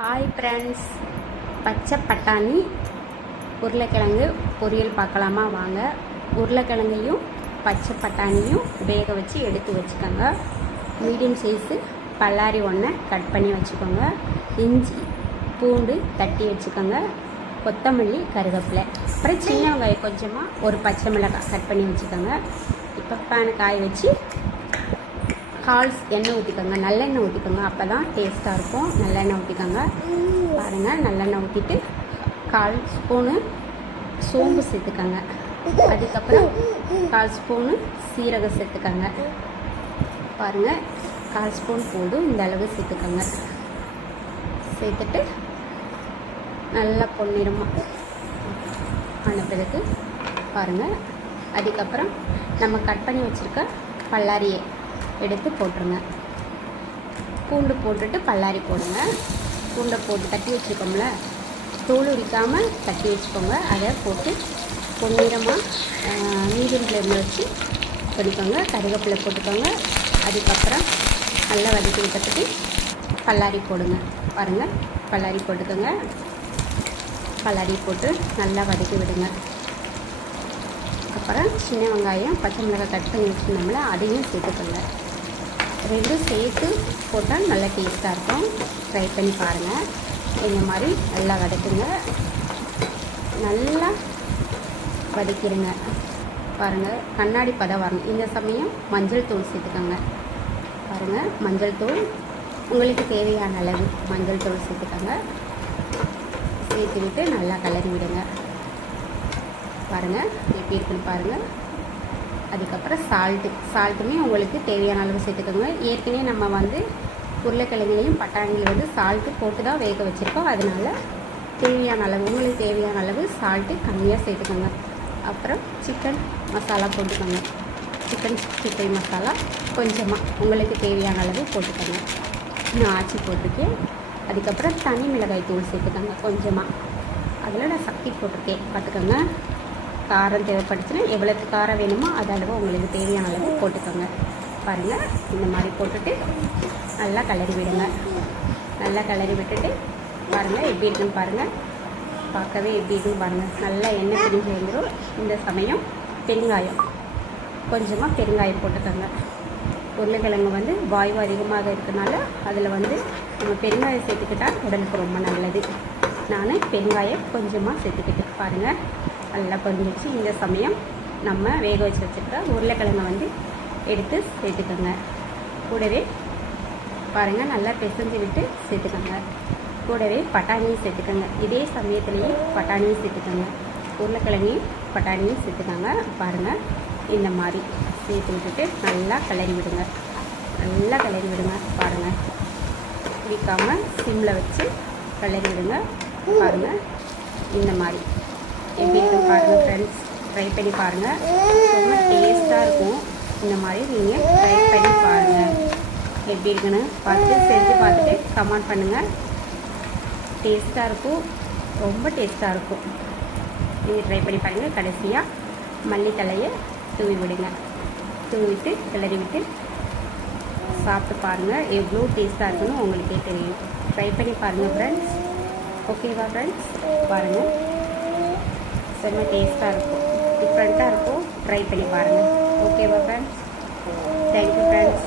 Hi friends பச்சை பட்டாணி உருளைக்கிழங்கு பொரியல் பார்க்கலாமா? வாங்க. உருளைக்கிழங்கையும் பச்சை பட்டாணியும் வேக வச்சு எடுத்து வச்சுக்கோங்க. மீடியம் சைஸு பல்லாரி ஒன்றை கட் பண்ணி வச்சுக்கோங்க. இஞ்சி பூண்டு தட்டி வச்சுக்கோங்க. கொத்தமல்லி கருவேப்பிலை. அப்புறம் சின்ன வெங்காயம் கொஞ்சமாக ஒரு பச்சை மிளகாய் கட் பண்ணி வச்சுக்கோங்க. இப்போ பேன் காய வச்சு கால்ஸ் எண்ணெய் ஊற்றிக்கோங்க நல்லெண்ணெய் ஊற்றிக்கோங்க அப்போ தான் டேஸ்ட்டாக இருக்கும். நல்லெண்ணெய் ஊற்றிக்கோங்க பாருங்கள் நல்லெண்ணெய் ஊற்றிட்டு கால் ஸ்பூனு சோம்பு சேர்த்துக்கோங்க. அதுக்கப்புறம் கால் ஸ்பூனு சீரகம் சேர்த்துக்கோங்க. பாருங்கள் கால் ஸ்பூன் போதும். இந்த அளவு சேர்த்துக்கோங்க. சேர்த்துட்டு நல்லா பொன்னிறமாக ஆன பிறகு பாருங்கள் அதுக்கப்புறம் நம்ம கட் பண்ணி வச்சுருக்க பல்லாரியை எடுத்து போட்டுருங்க. பூண்டு போட்டுட்டு பல்லாரி போடுங்க. பூண்டை போட்டு தட்டி வச்சுருக்கோம்ல தோல் உரிக்காமல் தட்டி வச்சுக்கோங்க. அதை போட்டு பொன்னிறமாக மீடியம் ஃப்ளேமில் வச்சு பண்ணிக்கோங்க கருவேப்பிலை போட்டுக்கோங்க. அதுக்கப்புறம் நல்லா வதக்கி விட்டதுக்கு பல்லாரி போடுங்க. பாருங்கள் பல்லாரி போட்டுக்கோங்க. பல்லாரி போட்டு நல்லா வதக்கி விடுங்க. அப்புறம் சின்ன வெங்காயம் பச்சை மிளகாய் கட் பண்ணி வச்சுருந்தோம்ல அதையும் சேர்த்துக்கோங்க. ரெண்டும் சேர்த்து போட்டால் நல்லா டேஸ்ட்டாக இருக்கும். ட்ரை பண்ணி பாருங்கள். இந்த மாதிரி நல்லா வதக்குங்க. நல்லா வதக்கிடுங்க பாருங்கள் கண்ணாடி பதம் வரணும். இந்த சமயம் மஞ்சள் தூள் சேர்த்துக்கோங்க. பாருங்கள் மஞ்சள் தூள். உங்களுக்கு தேவையான அளவு மஞ்சள் தூள் சேர்த்துக்கோங்க. சேர்த்து விட்டு நல்லா கலரி விடுங்க பாருங்கள் எப்படி இருக்குன்னு பாருங்கள். அதுக்கப்புறம் சால்ட்டு சால்ட்டுமே உங்களுக்கு தேவையான அளவு சேர்த்துக்கோங்க. ஏற்கனவே நம்ம வந்து உருளைக்கிழங்குலையும் பட்டாணிலையும் வந்து சால்ட்டு போட்டு தான் வேக வச்சுருக்கோம். அதனால் தேவையான அளவு உங்களுக்கு தேவையான அளவு சால்ட்டு கம்மியாக சேர்த்துக்கோங்க. அப்புறம் சிக்கன் மசாலா போட்டுக்கோங்க. சிக்கன் சிக்கன் மசாலா கொஞ்சமாக உங்களுக்கு தேவையான அளவு போட்டுக்கோங்க. நான் ஆச்சி போட்டிருக்கேன். அதுக்கப்புறம் தனி மிளகாய் தூள் சேர்த்துக்கோங்க கொஞ்சமாக அதில் நான் சக்தி போட்டிருக்கேன். பார்த்துக்கோங்க. காரம் தேவைப்பட்டுச்சுன்னா எவ்வளோக்கு காரம் வேணுமோ அது அளவு உங்களுக்கு தேவையான அளவு போட்டுக்கோங்க. பாருங்கள் இந்த மாதிரி போட்டுட்டு நல்லா கிளறி விடுங்க. நல்லா கிளறி விட்டுட்டு பாருங்கள் எப்படி இருக்குன்னு பாருங்கள் பார்க்கவே எப்படி இருக்குன்னு பாருங்கள் நல்லா எண்ணெய் பிரிஞ்சு வந்துடும் இந்த சமயம் பெருங்காயம். கொஞ்சமாக பெருங்காயம் போட்டுக்கோங்க. உருளைக்கிழங்கு வந்து வாய்வு அதிகமாக இருக்கனால அதில் வந்து நம்ம பெருங்காயம் சேர்த்துக்கிட்டால் உடலுக்கு ரொம்ப நல்லது. நான் பெருங்காயம் கொஞ்சமாக சேர்த்துக்கிட்டு பாருங்கள் நல்லா கொஞ்சிச்சு இந்த சமயம் நம்ம வேக வச்சு வச்சுருக்க உருளைக்கிழங்கை வந்து எடுத்து சேர்த்துக்கோங்க. கூடவே பாருங்கள் நல்லா பிசைஞ்சு விட்டு சேர்த்துக்கோங்க. கூடவே பட்டாணியும் சேர்த்துக்கோங்க. இதே சமயத்துலேயும் பட்டாணியும் சேர்த்துக்கோங்க. உருளைக்கிழங்கையும் பட்டாணியும் சேர்த்துக்கோங்க. பாருங்கள் இந்த மாதிரி சேர்த்து விட்டுட்டு நல்லா கிளறி விடுங்க. நல்லா கிளறி விடுங்க. பாருங்கள் பிடிக்காமல் சிம்மில் வச்சு கிளறி விடுங்க. பாருங்கள் இந்த மாதிரி. எப்படி இருக்குன்னு பாருங்கள் ஃப்ரெண்ட்ஸ் ட்ரை பண்ணி பாருங்கள் ரொம்ப டேஸ்ட்டாக இருக்கும். இந்த மாதிரி நீங்கள் ட்ரை பண்ணி பாருங்கள் எப்படி இருக்குன்னு பார்த்துட்டு செஞ்சு பார்த்துட்டு கமெண்ட் பண்ணுங்கள் டேஸ்ட்டாக இருக்கும். ரொம்ப டேஸ்ட்டாக இருக்கும். நீங்கள் ட்ரை பண்ணி பாருங்கள் கடைசியாக மல்லித்தலையை தூவி விடுங்க. தூவிட்டு கிளறி விட்டு சாப்பிட்டு பாருங்கள் எவ்வளோ டேஸ்ட்டாக இருக்குன்னு உங்களுக்கே தெரியும். ட்ரை பண்ணி பாருங்கள் ஃப்ரெண்ட்ஸ் ஓகேவா ஃப்ரெண்ட்ஸ் பாருங்கள் செம்ம டேஸ்ட்டாக இருக்கும். டிஃப்ரெண்ட்டாக இருக்கும். ட்ரை பண்ணி பாருங்கள் ஓகேவா ஃப்ரெண்ட்ஸ் தேங்க்யூ ஃப்ரெண்ட்ஸ்